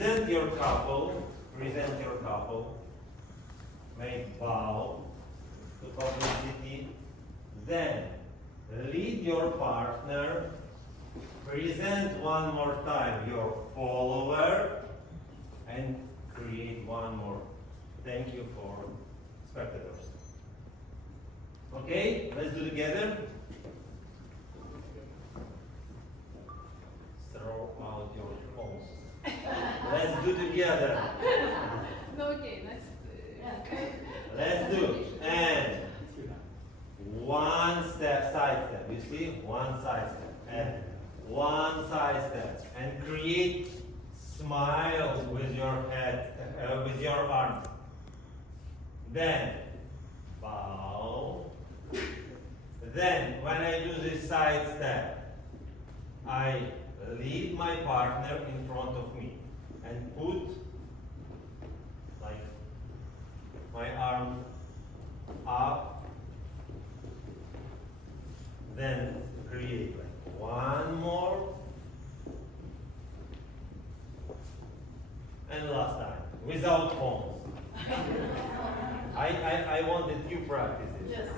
present your couple, make bow to publicity, then lead your partner, present one more time your follower, and create one more thank you for spectators. Okay, let's do together. Throw out your phones. Let's do together. No, okay, Let's do. And one step, side step. You see? One side step. And one side step. And create smiles with your head, with your arms. Then bow. Then when I do this side step, I lead my partner in front of me and put like my arm up, then create like one more, and last time without phones. I want that you practice it. Yes.